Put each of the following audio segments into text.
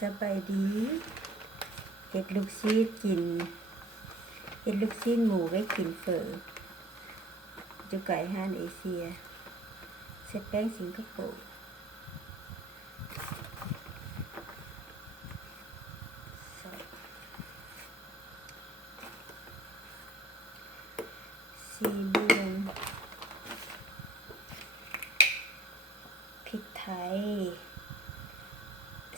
สบายดีเห็ดลูกซีดกินเห็ดลูกซีดหมูไว้กินเฝอจุไก่ห้านเอเชียเสร็จแป้งสิงคโปร์ซีเบียงพริกไทย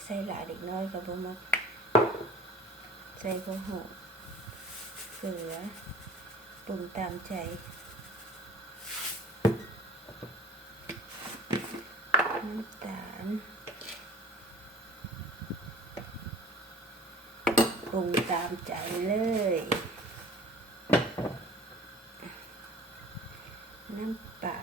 ใส่หลาเด็กน้อยกับบ่มักใส่ข้าวหอมเกลือปรุงตามใจน้ำตาลปรุงตามใจเลยน้ำปลา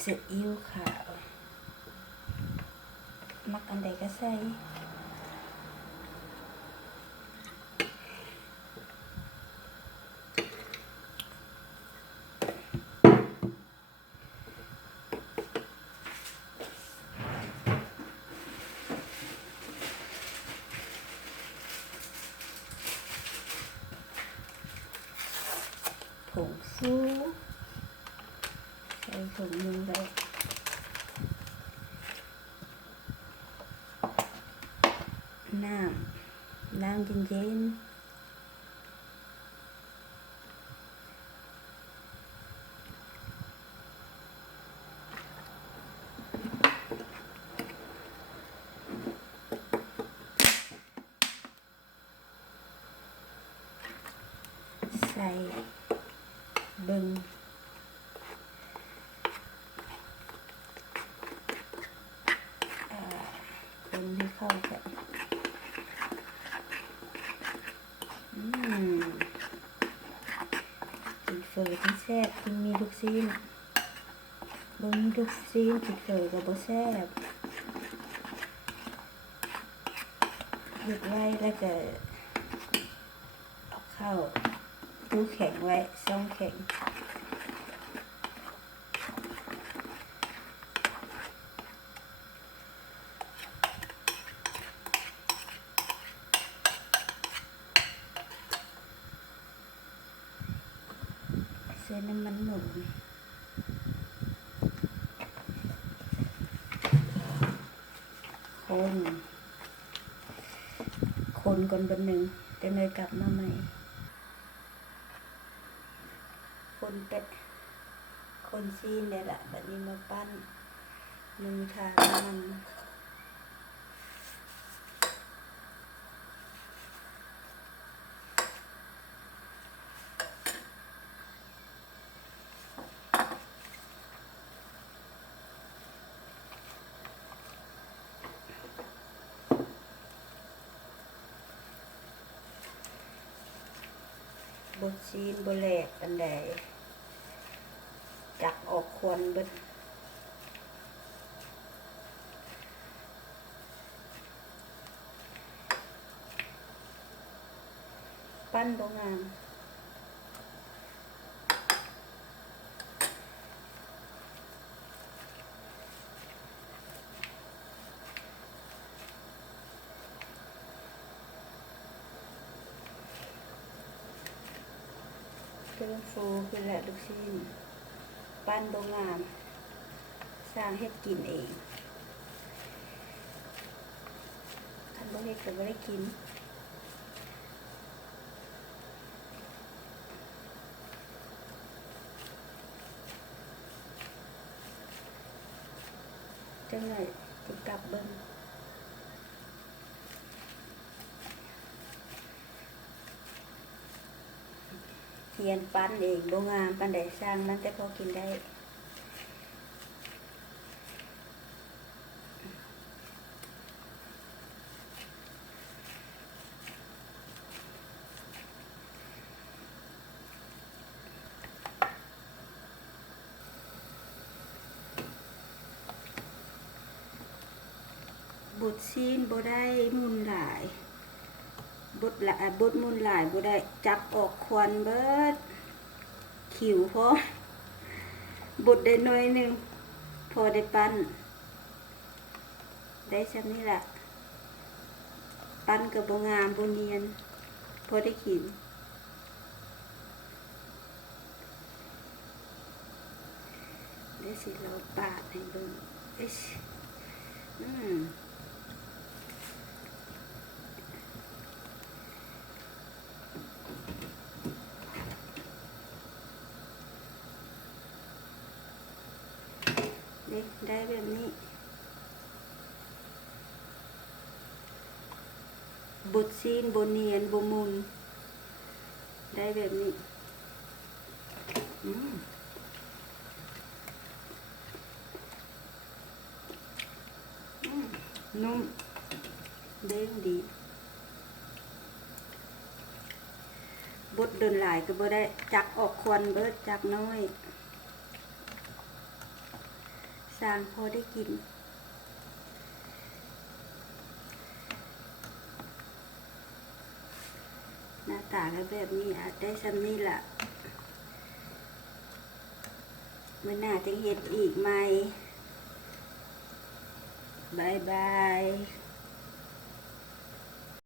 ซีอิ๊วขาวมักอันใดก็ใส่ผงฟูใส่ผงนึงไปน้ำเย็นใส่เบิ่งคนให้เข้ากันกินเฟอที่แซ่บกินมีลูกซีนบ่มีลูกซีนกินเฟอก็บ่แซ่บหยุดไว้แล้วก็เอาเข้าตู้แข็งไว้ช่องแข็งใส่น้ำมันหมูคนก่อนบนหนึ่งจะเนยกลับมาใหม่คนซีนเลยล่ะแบบนี้มาปั้นมือทามันบดซีนบดแหลกอันใดจักออกควันเบิดปั้นบ่งามเครื่องฟูคือแหละลูกชิ้นปั้นบ่งามสร้างเฮ็ดกินเองคันบ่เฮ็ดก็บ่ได้กินจังไงสิกลับเบิ่งเทียนปั้นเองบ่งามปานใดสร้างมันแต่พอกินได้บดซีนบ่ได้มุนหลาย บดละบดมุนหลายบ่ได้จับออกควันเบิดขิวพอบดได้หน่อยหนึงพอได้ปั้นได้ซำนี้ล่ะปั้นก็บ่งามบ่เนียนพอได้กินได้สิเราปาดให้เบิ่งเอิ้ชได้แบบนี้บดซีนบเนียนบมุนได้แบบนี้นุ่มเด้งดีบดเดินหลายก็บ่ได้จักออกควันเบิดจักน้อยสร้างพอได้กินหน้าตาก็แบบนี้อาจได้ซ้ำนี่ล่ะมื้อหน้าจะเฮ็ดอีกไหมบายบาย